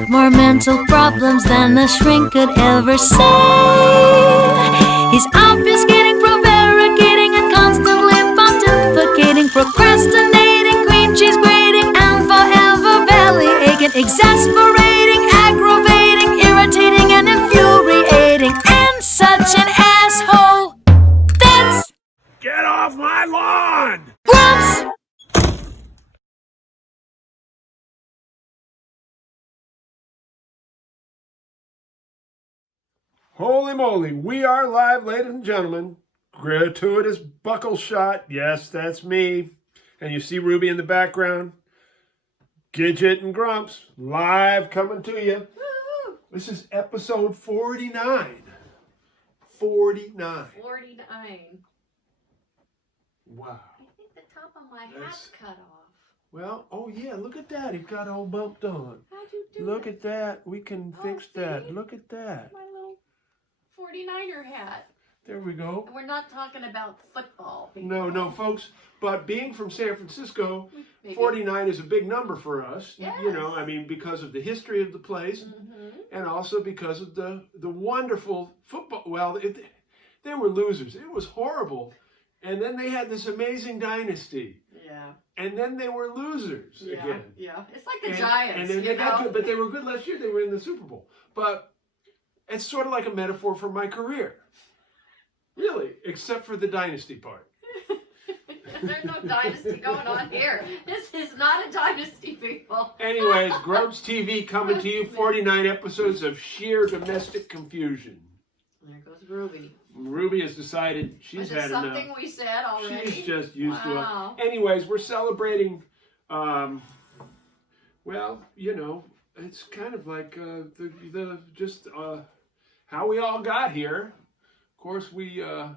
got more mental problems than the shrink could ever say. He's obfuscating, prevaricating, and constantly pontificating, procrastinating, cream cheese grating, and forever belly aching, exasperating, aggravating, irritating, and infuriating, and such an asshole. That's Get off my lawn! Grumps! Holy moly, we are live, ladies and gentlemen. Gratuitous buckle shot. Yes, that's me. And you see Ruby in the background. Gidget and Grumps live coming to you. This is episode 49. 49. 49. Wow. I think the top of my hat's cut off. Well, oh yeah, look at that. It got all bumped on. How'd you do Look that? at that. We can fix that. see? Look at that. My little 49er hat. There we go. And we're not talking about football. People. No, folks. But being from San Francisco, Maybe. 49 is a big number for us. Yes. You know, I mean, because of the history of the place, and also because of the wonderful football. Well, they were losers. It was horrible. And then they had this amazing dynasty. Yeah. And then they were losers again. Yeah. It's like the Giants. And then they got good, but they were good last year. They were in the Super Bowl. But it's sort of like a metaphor for my career. Really, except for the dynasty part. There's no dynasty going on here. This is not a dynasty, people. Anyways, GrumpsTV coming to you. 49 episodes of sheer domestic confusion. There goes Ruby. Ruby has decided she's had enough. Something we said already. She's just used to Wow. it. Anyways, we're celebrating, well, you know, it's kind of like how we all got here. Of course, we I'm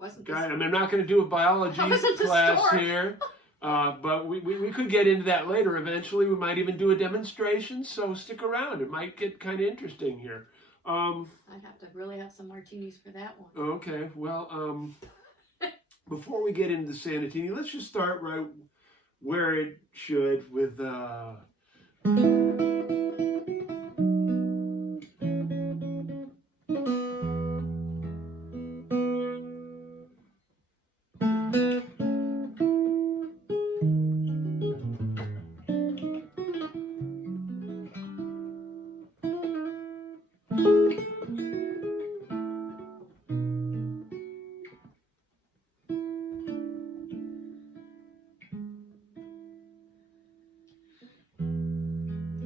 not going to do a biology class here, but we could get into that later. Eventually, we might even do a demonstration. So stick around; it might get kind of interesting here. I'd have to really have some martinis for that one. Okay, well, before we get into the Sanatini, let's just start right where it should with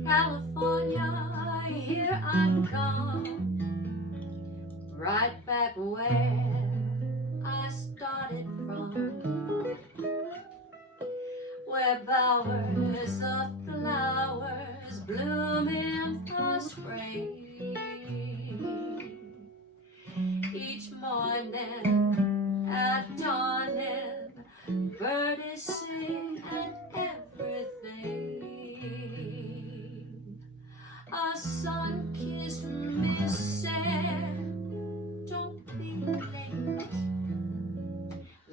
California, here I come, right back where I started from, where bowers of flowers bloom in the spring. Each morning at dawning, birdies sing and everything. A sun-kissed me said, don't be late.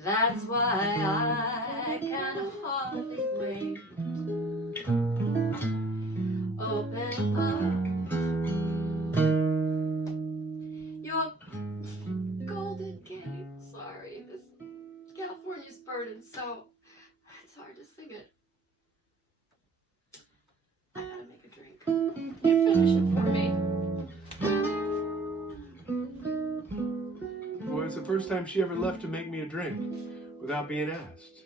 That's why I can hardly wait. Open up your golden gate. Sorry, this California's burning, so it's hard to sing it. I gotta make a drink. You finish it for me. well, it's the first time she ever left to make me a drink without being asked.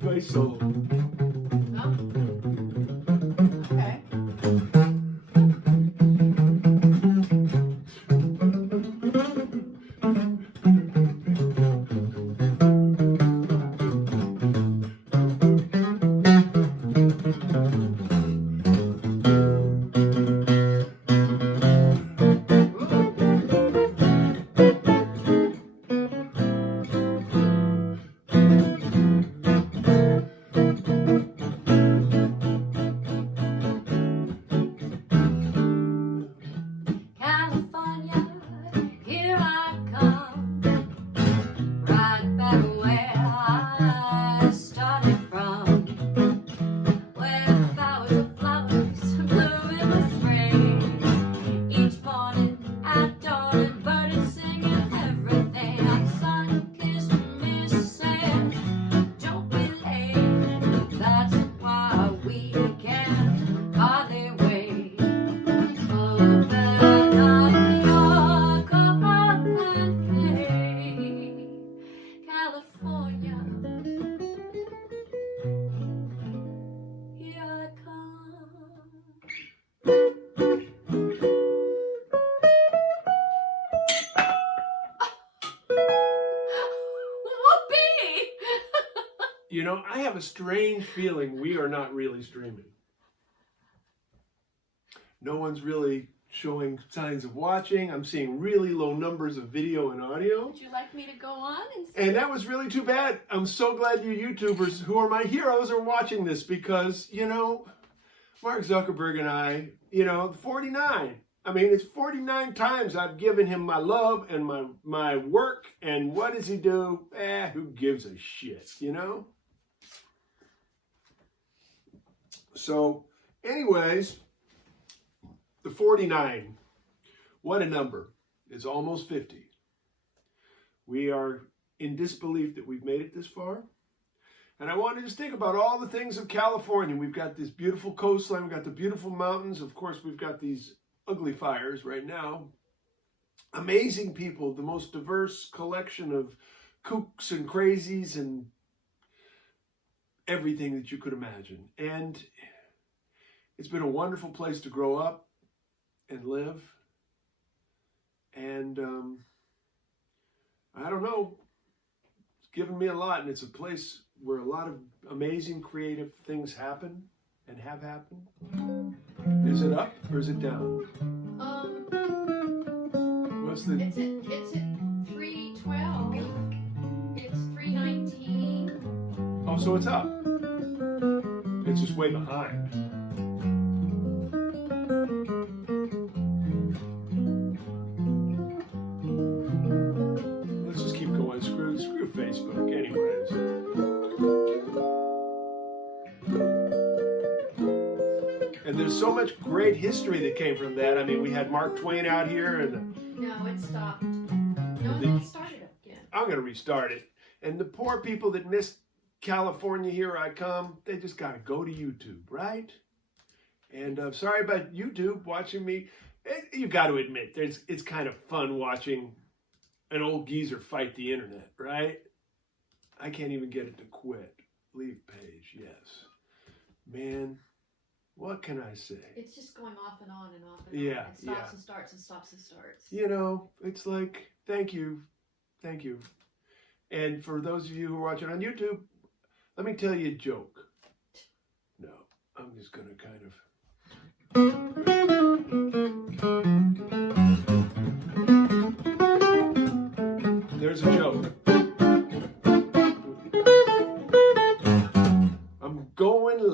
Nice solo. Okay. California, here I come, right back where I started from, where the flowers of flowers blew in the spring. Each morning at dawn, and birds singing everything. The sun kissed me, said, "Don't be late." That's why we can hardly wait. Oh, that I walk on and play. California, here I come. Whoopee! You know, I have a strange feeling we are not really streaming. No one's really showing signs of watching. I'm seeing really low numbers of video and audio. Would you like me to go on And that was really too bad. I'm so glad you YouTubers, who are my heroes, are watching this because, you know, Mark Zuckerberg and I, you know, 49. I mean, it's 49 times I've given him my love and my work. And what does he do? Who gives a shit, you know? So, anyways, the 49, what a number. It's almost 50. We are in disbelief that we've made it this far. And I want to just think about all the things of California. We've got this beautiful coastline. We've got the beautiful mountains. Of course, we've got these ugly fires right now. Amazing people, the most diverse collection of kooks and crazies and everything that you could imagine. And it's been a wonderful place to grow up and live. And I don't know, it's given me a lot, and it's a place where a lot of amazing creative things happen and have happened. Is it up or is it down? What's the... It's at 312. It's 319. Oh, so it's up. It's just way behind. Let's just keep going. Screw Facebook anyways. And there's so much great history that came from that. I mean, we had Mark Twain out here, and No, it stopped. No, start it up again. I'm going to restart it. And the poor people that missed California, Here I Come, they just got to go to YouTube, right? And I'm sorry about YouTube watching me. You got to admit, it's kind of fun watching an old geezer fight the internet, right? I can't even get it to quit. Leave page, yes. Man, what can I say? It's just going off and on and off and Yeah, on. It stops yeah. and starts and stops and starts. You know, it's like, thank you. Thank you. And for those of you who are watching on YouTube, let me tell you a joke. No, I'm just going to kind of... There's a joke.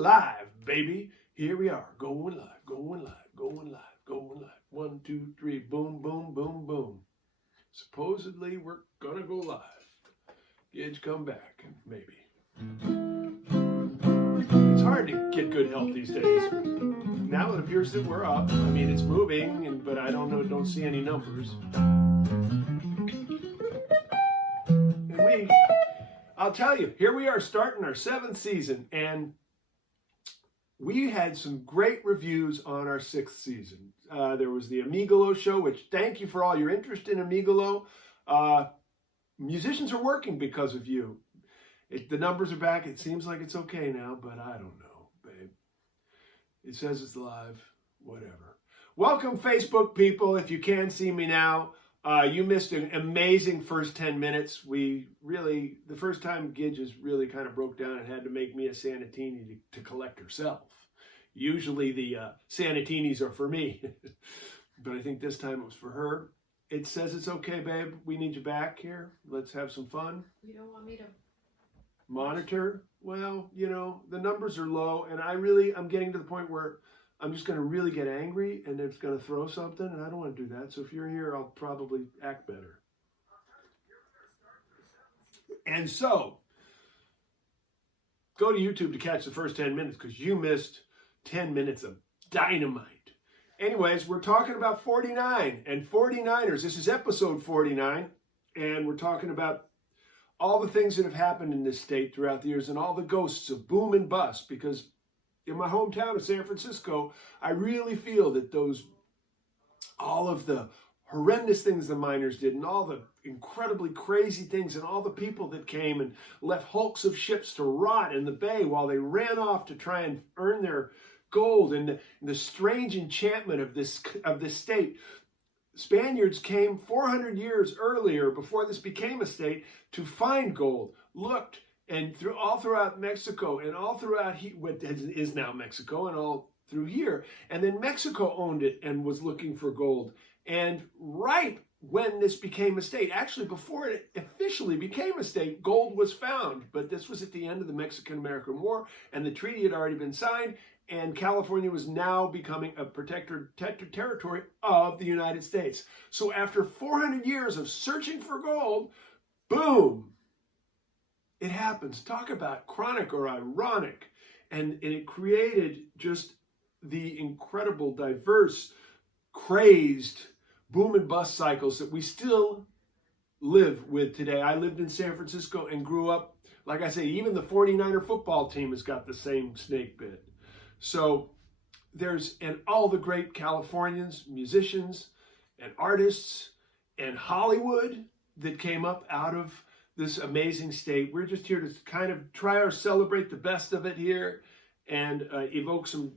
live, baby. Here we are, going live, going live, going live, going live. 1, 2, 3, boom, boom, boom, boom. Supposedly we're gonna go live. Gidge, come back, maybe. It's hard to get good help these days. Now it appears that we're up. I mean, it's moving, but I don't see any numbers. And I'll tell you, here we are starting our 7th season, and we had some great reviews on our 6th season. There was the Amigolo show, which thank you for all your interest in Amigolo. Musicians are working because of you. The numbers are back. It seems like it's okay now, but I don't know, babe. It says it's live, whatever. Welcome, Facebook people. If you can see me now, you missed an amazing first 10 minutes. The first time Gidges really kind of broke down and had to make me a Sanatini to collect herself. Usually the Sanatinis are for me, but I think this time it was for her. It says it's okay, babe. We need you back here. Let's have some fun. You don't want me to monitor? Well, the numbers are low, and I'm getting to the point where I'm just going to really get angry, and it's going to throw something, and I don't want to do that. So if you're here, I'll probably act better. And so, go to YouTube to catch the first 10 minutes, because you missed 10 minutes of dynamite. Anyways, we're talking about 49 and 49ers. This is episode 49, and we're talking about all the things that have happened in this state throughout the years and all the ghosts of boom and bust, because in my hometown of San Francisco, I really feel that all of the horrendous things the miners did and all the incredibly crazy things and all the people that came and left hulks of ships to rot in the bay while they ran off to try and earn their gold, and the strange enchantment of this state. Spaniards came 400 years earlier, before this became a state, to find gold, looked, and all throughout Mexico, and all throughout what is now Mexico, and all through here. And then Mexico owned it and was looking for gold. And right when this became a state, actually before it officially became a state, gold was found. But this was at the end of the Mexican-American War, and the treaty had already been signed, and California was now becoming a protected territory of the United States. So after 400 years of searching for gold, boom, it happens. Talk about chronic or ironic. And it created just the incredible, diverse, crazed boom and bust cycles that we still live with today. I lived in San Francisco and grew up, like I say, even the 49er football team has got the same snake bit. So and all the great Californians, musicians and artists and Hollywood that came up out of this amazing state. We're just here to kind of celebrate the best of it here and evoke some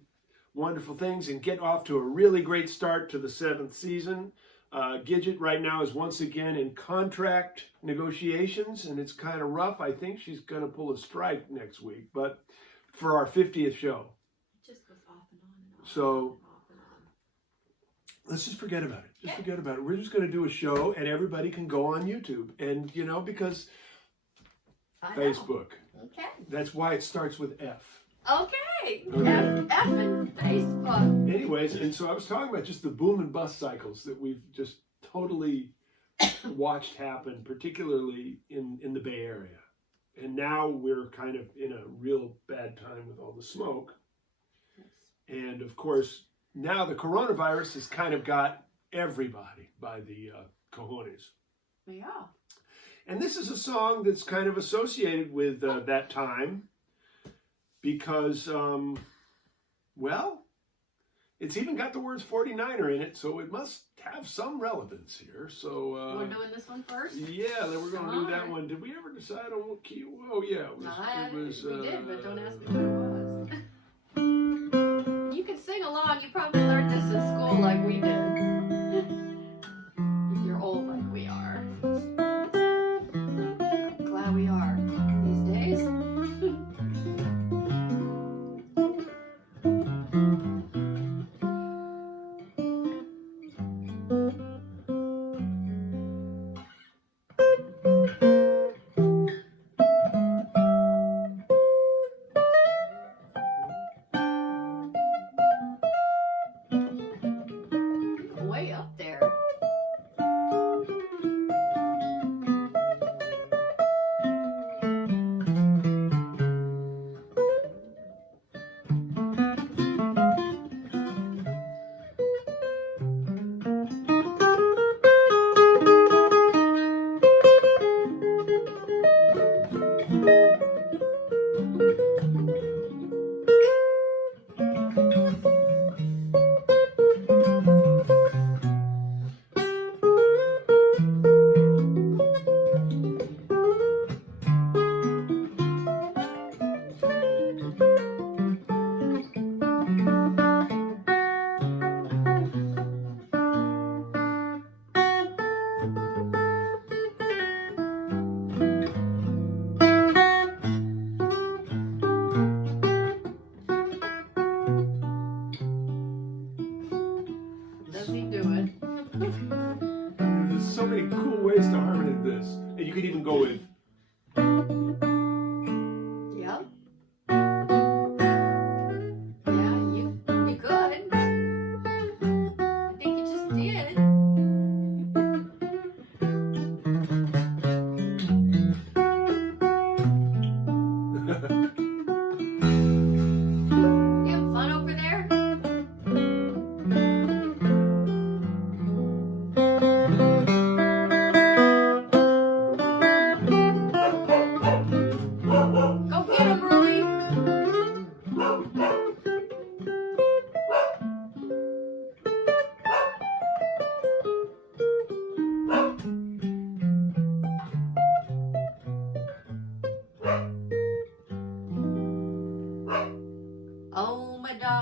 wonderful things and get off to a really great start to the 7th season. Gidget right now is once again in contract negotiations, and it's kind of rough. I think she's going to pull a strike next week, but for our 50th show. Just goes off and on and on. So and on. let's just forget about it. Forget about it. We're just going to do a show, and everybody can go on YouTube. And, because Facebook. Okay. That's why it starts with F. Okay. F and Facebook. Anyways, and so I was talking about just the boom and bust cycles that we've just totally watched happen, particularly in the Bay Area. And now we're kind of in a real bad time with all the smoke. And of course, now the coronavirus has kind of got everybody by the cojones. Yeah. And this is a song that's kind of associated with that time because, it's even got the words 49er in it, so it must have some relevance here. So we're doing this one first? Yeah, then we're going to do that one. Did we ever decide on what key? Oh, yeah. We did, but don't ask me what it was. You can sing along. You probably learned this in school like we did. If you're old like we are. Glad we are these days.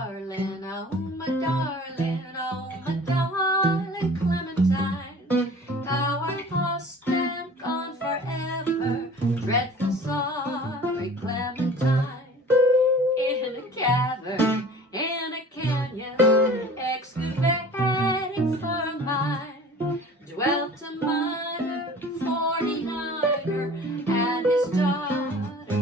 darling, oh my darling, oh my darling Clementine. Thou art lost and gone forever, dreadful sorry Clementine. In a cavern, in a canyon, excavating for mine, dwelt a miner, 49er, and his daughter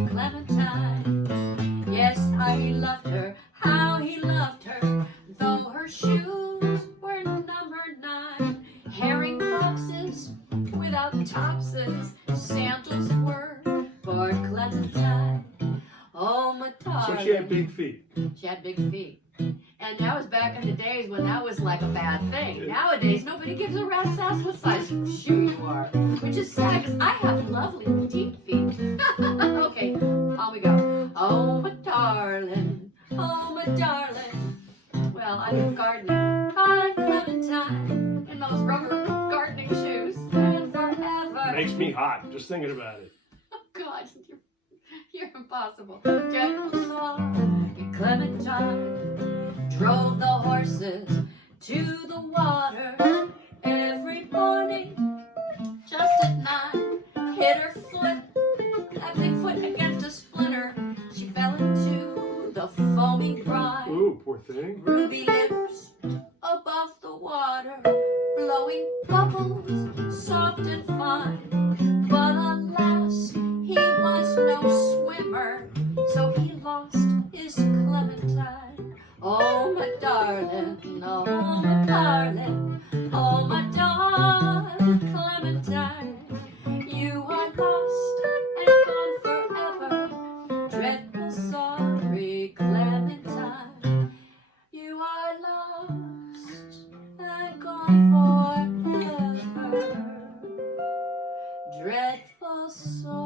Clementine. Yes, how he loved her, how he loved her, though her shoes were number 9. Herring boxes without topses, sandals were for Clementine. Oh, my darling. So she had big feet. She had big feet. And that was back in the days when that was like a bad thing. Nowadays, nobody gives a rat's ass what size shoe you are. Which is sad, because I have lovely petite feet. Okay, on we go. Oh, my darling. Oh, my darling. Well, I do gardening on Clementine in those rubber gardening shoes. And forever. Makes me hot just thinking about it. Oh, God, you're impossible. Gentle sorry Clementine drove the horses to the water every morning just at 9. Hit her foot, that big foot against a splinter. She fell into the foamy brine. Ooh, poor thing. Ruby lips above the water, blowing bubbles soft and fine. But alas, he was no swimmer, so he lost his Clementine. Oh, my darling, oh, my darling, oh, my darling Clementine. You are lost and gone forever, dreadful sorry Clementine. You are lost and gone forever, dreadful sorry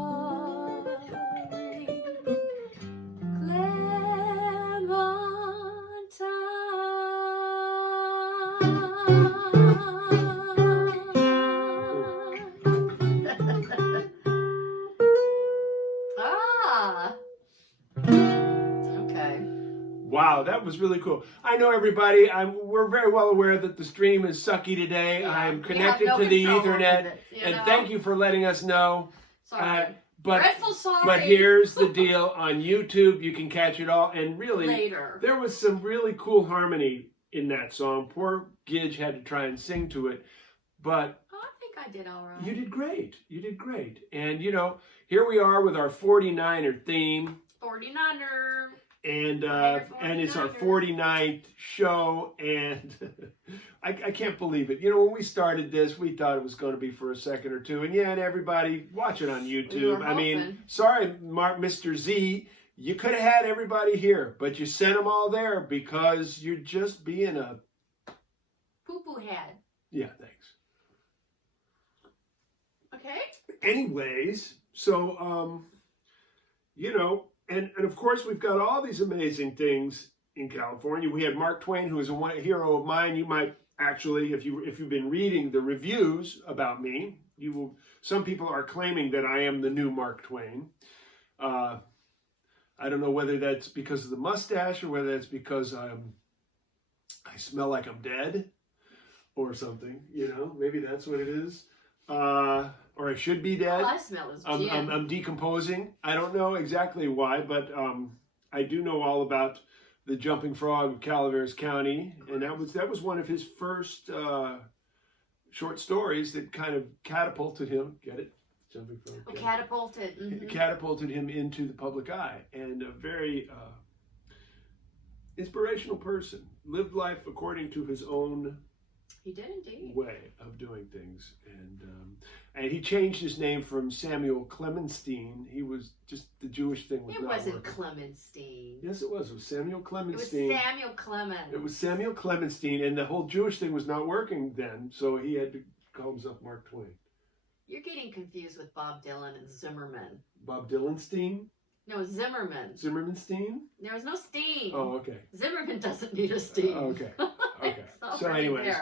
Ah. Okay. Wow, that was really cool. I know everybody, we're very well aware that the stream is sucky today. Yeah, I'm we connected have no to the control Ethernet, over it, you and know? thank you for letting us know. Sorry. But Dreadful sorry. But here's the deal: on YouTube, you can catch it all. And really, Later. there was some really cool harmony in that song. Poor Gidge had to try and sing to it, but Oh, I think I did all right. you did great. You did great. And you know, here we are with our 49er theme. 49er. And it's our 49th show, and I can't believe it. You know, when we started this, we thought it was going to be for a second or two, and yeah, and everybody watch it on YouTube. I mean, sorry, Mr. Z, you could have had everybody here, but you sent them all there because you're just being a poo-poo head. Yeah, thanks. Okay. Anyways, so you know. And of course, we've got all these amazing things in California. We had Mark Twain, who is a hero of mine. You might actually, if you've been reading the reviews about me, you will. Some people are claiming that I am the new Mark Twain. I don't know whether that's because of the mustache or whether that's because I smell like I'm dead or something. You know, maybe that's what it is. Or I should be dead. All I smell is gin. I'm decomposing. I don't know exactly why, but I do know all about the jumping frog of Calaveras County, and that was one of his first short stories that kind of catapulted him. Get it? Jumping frog. Oh, catapulted. Mm-hmm. Catapulted him into the public eye, and a very inspirational person. Lived life according to his own. He did indeed. Way of doing things, and he changed his name from Samuel Clemenstein. He was just the Jewish thing was it not wasn't working. Clemenstein. Yes, it was. It was Samuel Clemenstein. It was Samuel Clemens. It was Samuel Clemenstein, and the whole Jewish thing was not working then, so he had to call himself Mark Twain. You're getting confused with Bob Dylan and Zimmerman. Bob Dylanstein? No, Zimmerman. Zimmermanstein? There was no steam. Oh, okay. Zimmerman doesn't need a steam. Okay. Okay. So anyways,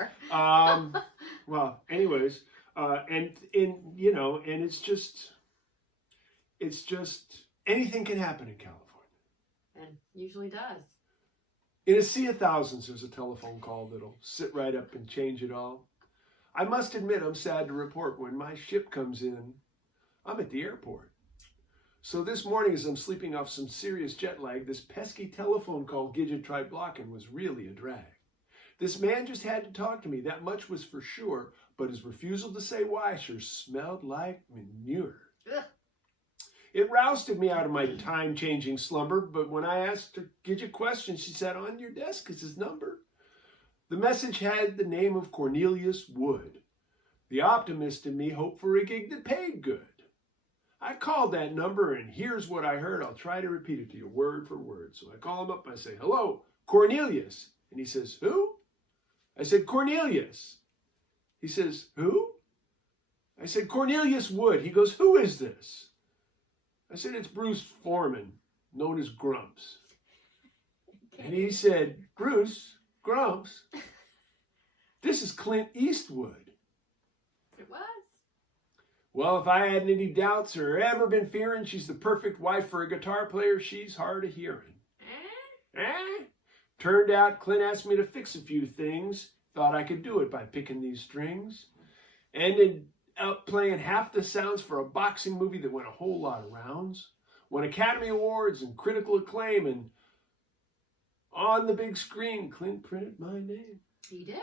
well, anyways, and you know, and it's just anything can happen in California. And usually does. In a sea of thousands, there's a telephone call that'll sit right up and change it all. I must admit, I'm sad to report when my ship comes in, I'm at the airport. So this morning, as I'm sleeping off some serious jet lag, this pesky telephone call Gidget tried blocking was really a drag. This man just had to talk to me, that much was for sure, but his refusal to say why sure smelled like manure. Ugh. It rousted me out of my time-changing slumber, but when I asked her Gidget questions, she said, on your desk is his number. The message had the name of Cornelius Wood. The optimist in me hoped for a gig that paid good. I called that number, and here's what I heard. I'll try to repeat it to you word for word. So I call him up, I say, hello, Cornelius. And he says, who? I said, Cornelius. He says, who? I said, Cornelius Wood. He goes, who is this? I said, it's Bruce Foreman, known as Grumps. And he said, Bruce, Grumps, this is Clint Eastwood. It was. Well, if I had any doubts or ever been fearing she's the perfect wife for a guitar player, she's hard of hearing. Turned out Clint asked me to fix a few things. Thought I could do it by picking these strings. Ended up playing half the sounds for a boxing movie that went a whole lot of rounds. Won Academy Awards and critical acclaim, and on the big screen, Clint printed my name. He did.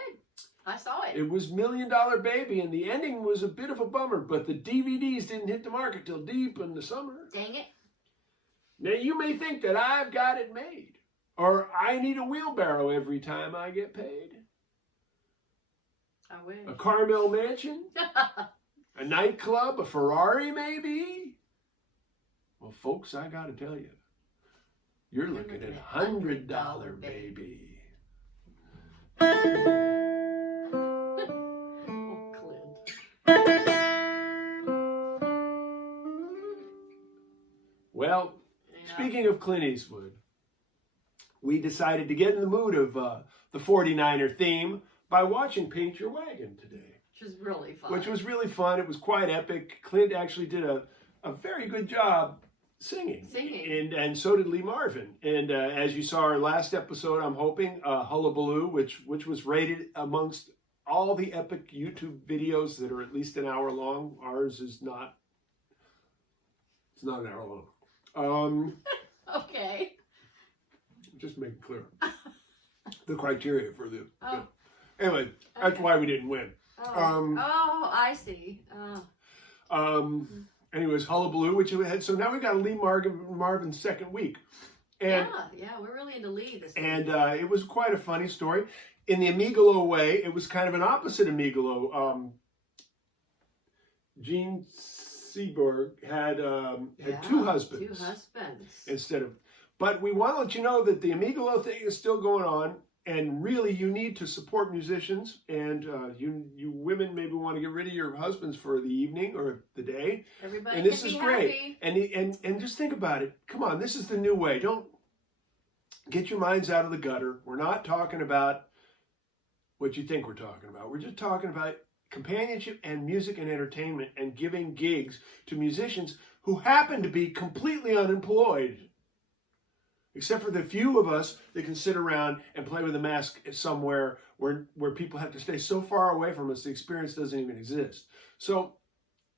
I saw it. It was $1 Million Baby, and the ending was a bit of a bummer, but the DVDs didn't hit the market till deep in the summer. Dang it. Now, you may think that I've got it made, or I need a wheelbarrow every time I get paid. I wish. A Carmel mansion? A nightclub? A Ferrari, maybe? Well, folks, I gotta tell you, you're looking at $100 baby. Oh, Clint. Well, speaking of Clint Eastwood, we decided to get in the mood of the 49er theme by watching Paint Your Wagon today. Which was really fun. Which was really fun. It was quite epic. Clint actually did a very good job singing. And so did Lee Marvin. And as you saw our last episode, I'm hoping, Hullabaloo, which was rated amongst all the epic YouTube videos that are at least an hour long. Ours is not. It's not an hour long. Okay. Just make it clear. The criteria for the... Oh. Anyway, that's why we didn't win. Oh, I see. Anyways, Hullabaloo, which we had. So now we got a Lee Marvin's second week. And, yeah, we're really into Lee this week. And it was quite a funny story. In the Amigalo way, it was kind of an opposite Amigalo. Gene Seberg had two husbands. Two husbands. Instead of... But we want to let you know that the Amigalo thing is still going on. And really, you need to support musicians, and you women maybe want to get rid of your husbands for the evening or the day. Everybody and this can is be great. Happy. And just think about it. Come on, this is the new way. Don't get your minds out of the gutter. We're not talking about what you think we're talking about. We're just talking about companionship and music and entertainment and giving gigs to musicians who happen to be completely unemployed. Except for the few of us that can sit around and play with a mask somewhere where people have to stay so far away from us, the experience doesn't even exist. So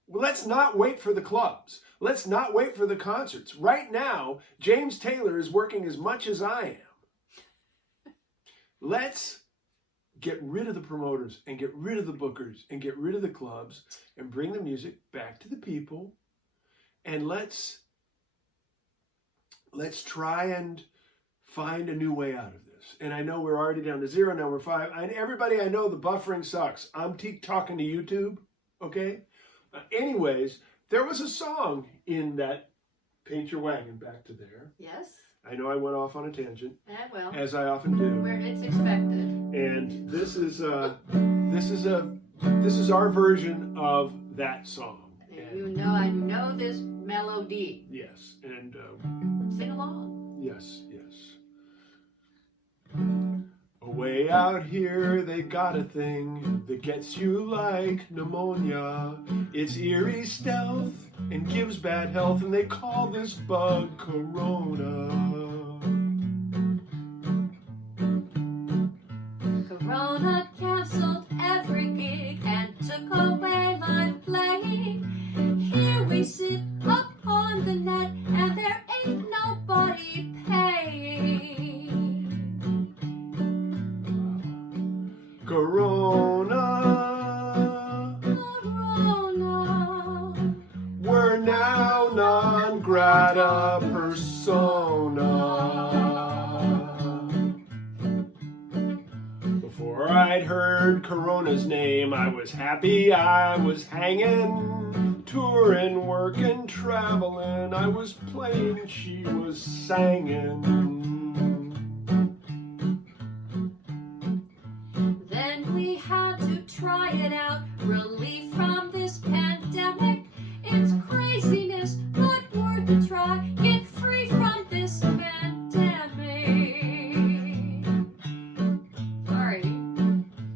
let's not wait for the clubs. Let's not wait for the concerts. Right now, James Taylor is working as much as I am. Let's get rid of the promoters and get rid of the bookers and get rid of the clubs and bring the music back to the people. And let's try and find a new way out of this. And I know we're already down to 0, now we're 5. And everybody, I know the buffering sucks. I'm talking to YouTube, okay? Anyways, there was a song in that Paint Your Wagon, back to there. Yes. I know I went off on a tangent, Well, as I often do. where it's expected. And this is our version of that song. And I know this melody. Yes, and Sing along. yes. Away out here, they got a thing that gets you like pneumonia. It's eerie stealth and gives bad health, and they call this bug corona. heard Corona's name, I was happy, I was hanging, touring, working, traveling, I was playing, she was singing. Then we had to try it out, relief from this pandemic. It's craziness, but worth a try. Get free from this pandemic. Sorry.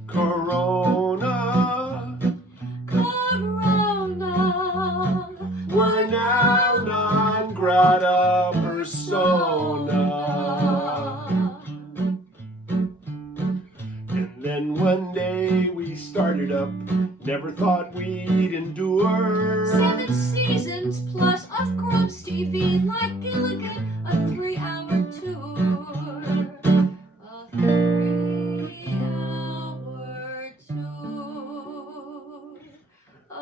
Corona, Corona, we're now non grata persona. And then one day we started up, never thought we'd endure 7 seasons plus of GrumpsTV, like Gilligan, a 3-hour tour. A 3-hour tour. A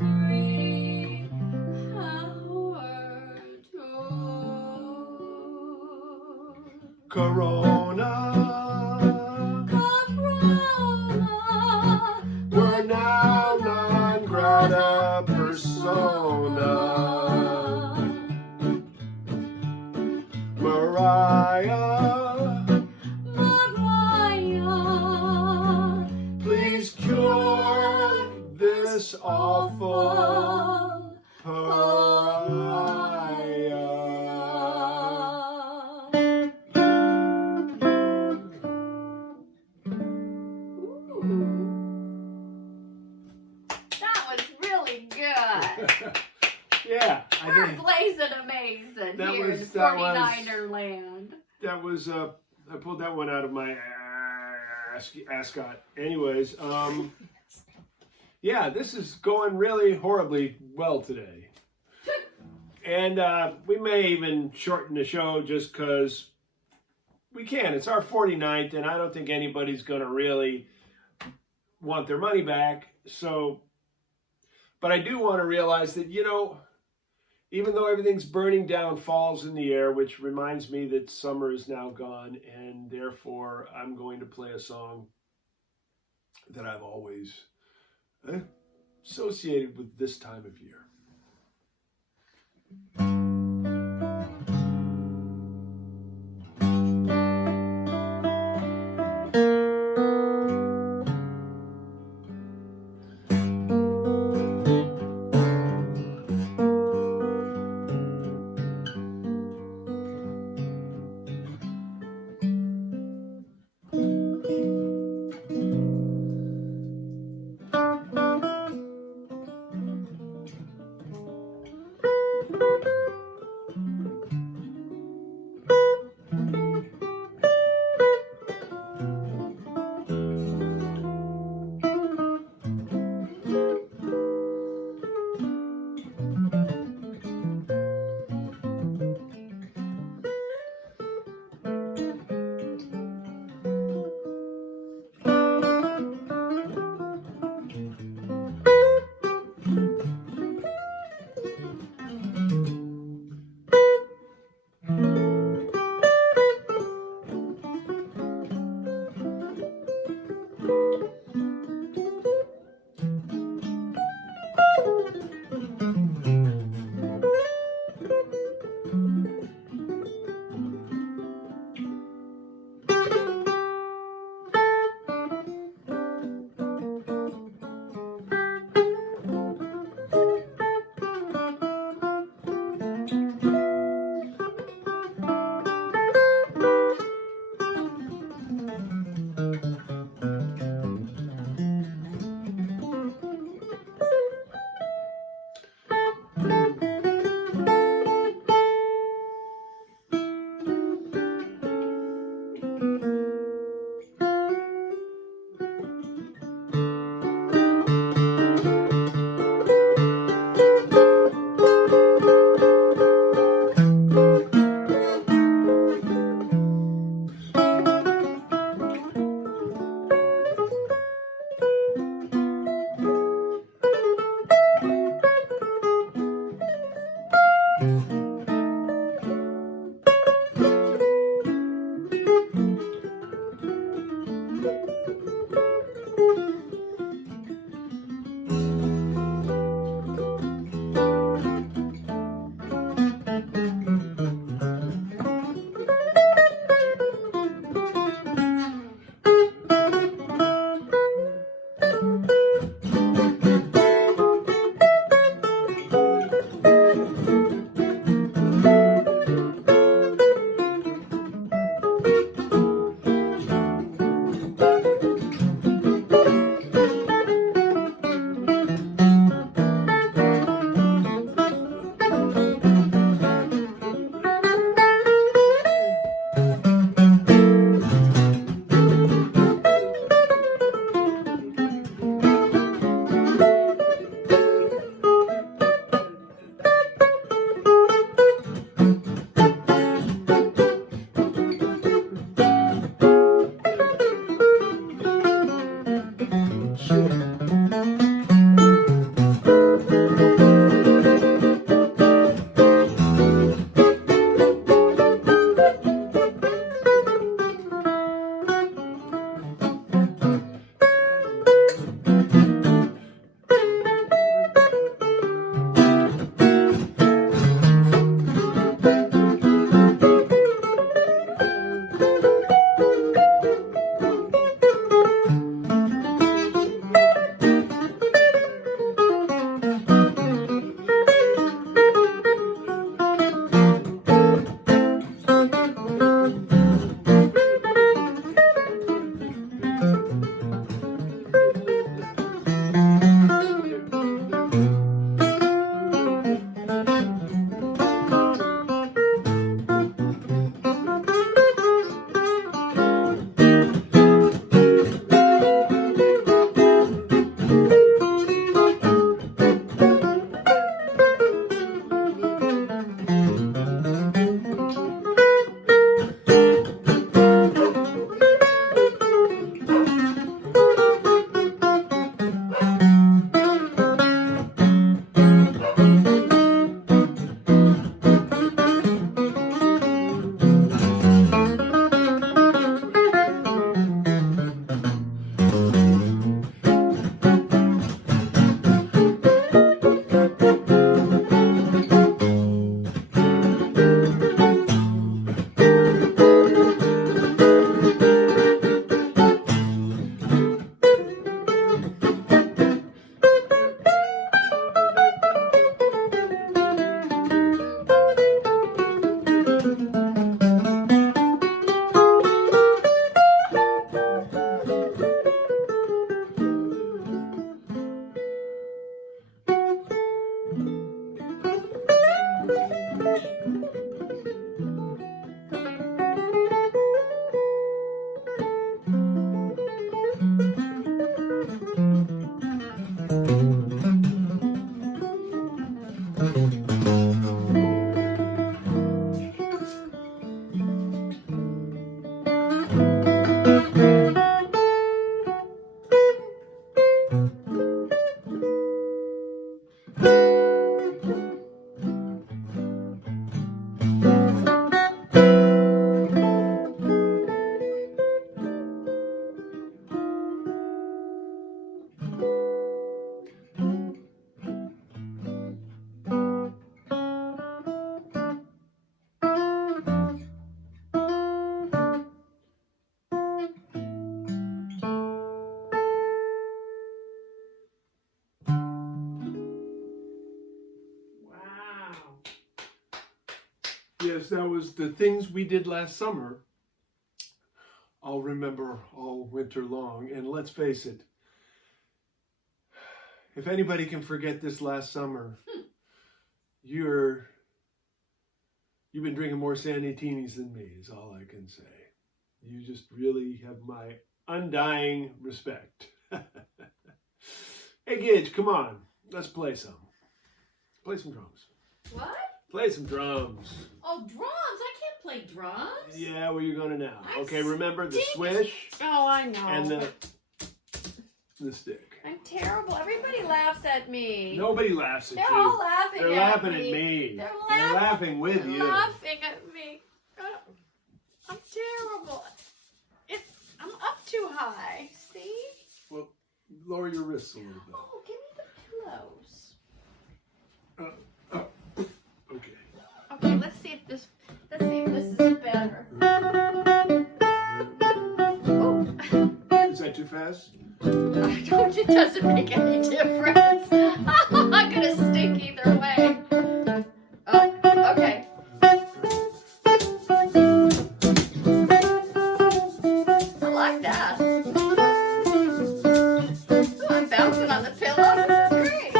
3-hour tour. Corona, Corona, we're now non grata persona. Mariah, Mariah, please cure this awful pariah. That was really good. Yeah, I We're did. blazing amazing That here was- in that was- 49er land. That was I pulled that one out of my ascot. Anyways, yeah, this is going really horribly well today, and we may even shorten the show just because we can. It's our 49th, and I don't think anybody's going to really want their money back. So, but I do want to realize that, you know, even though everything's burning down, fall's in the air, which reminds me that summer is now gone, and therefore I'm going to play a song that I've always associated with this time of year. course, that was the things we did last summer. I'll remember all winter long. And let's face it, if anybody can forget this last summer, you've been drinking more Sandy-Teenies than me, is all I can say. You just really have my undying respect. Hey, Gidge, come on. Let's play some. Play some drums. What? Play some drums. Oh, drums? I can't play drums. Yeah, well, you're going to now. I Okay, remember the stink. swish Oh, I know. and the stick. I'm terrible. Everybody laughs at me. Nobody laughs at They're you. all laughing They're at laughing me. at me. They're laughing with They're you. laughing at me. I'm terrible. I'm up too high. See? Well, lower your wrists a little bit. Oh, give me the pillows. Okay. Okay, let's see if this is better. Oh. Is that too fast? I don't. It doesn't make any difference. I'm gonna stink either way. Oh, okay. I like that. Ooh, I'm bouncing on the pillow. This is great.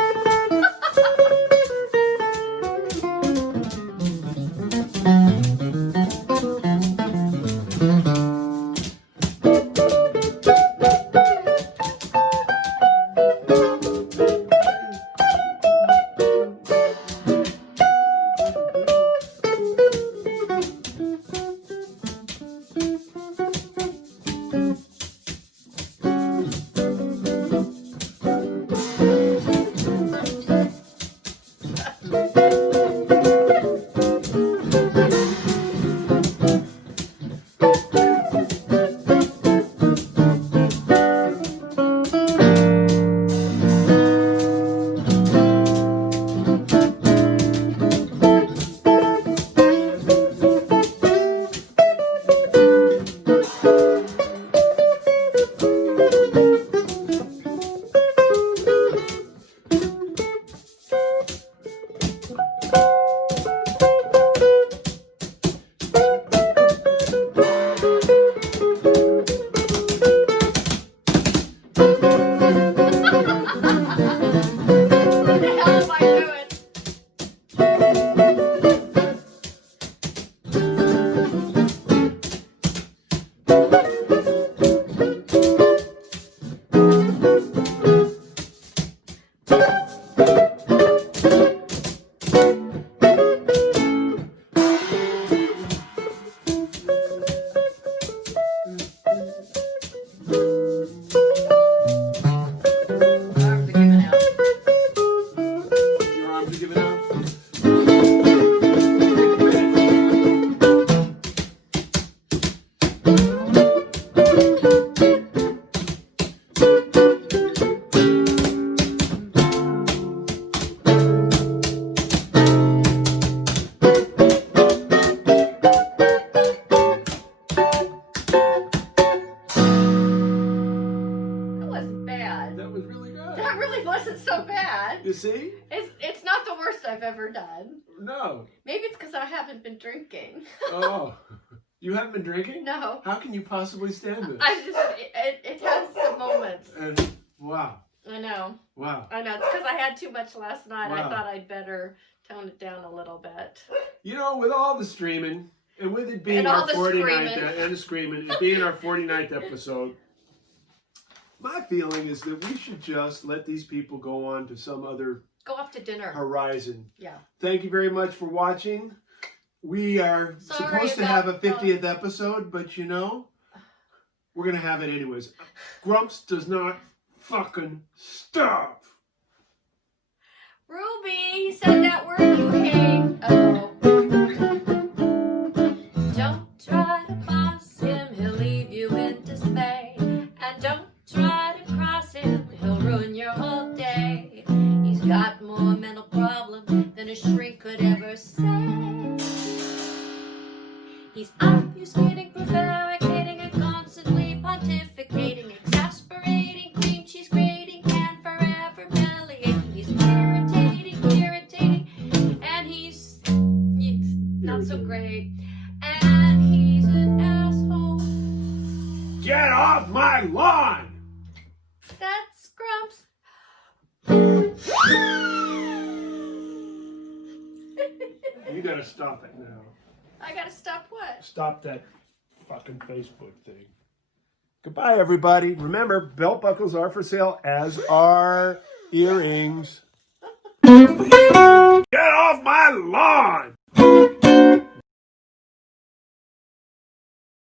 You see? It's not the worst I've ever done. No. Maybe it's because I haven't been drinking. Oh. You haven't been drinking? No. How can you possibly stand this? It has some moments. Wow. I know. Wow. I know. It's because I had too much last night. Wow. I thought I'd better tone it down a little bit. You know, with all the streaming, and with it being And our all the 49th, and the screaming, it being our 49th episode, my feeling is that we should just let these people go on to some other Go off to dinner. horizon. Yeah. Thank you very much for watching. We are supposed to have a 50th episode, but you know, we're going to have it anyways. Grumps does not fucking stop. Ruby, he said that word you hate. Oh. Don't try to boss him, he'll leave you in dismay. And don't try to cross him, he'll ruin your whole day. He's got more mental problems than a shrink could ever say. He's obfuscating, prevaricating, and constantly pontificating, exasperating, cream cheese grating, and forever bellyaching. He's irritating, and he's not so great. Get off my lawn! That's Grumps. You gotta stop it now. I gotta stop what? Stop that fucking Facebook thing. Goodbye, everybody. Remember, belt buckles are for sale, as are earrings. Get off my lawn!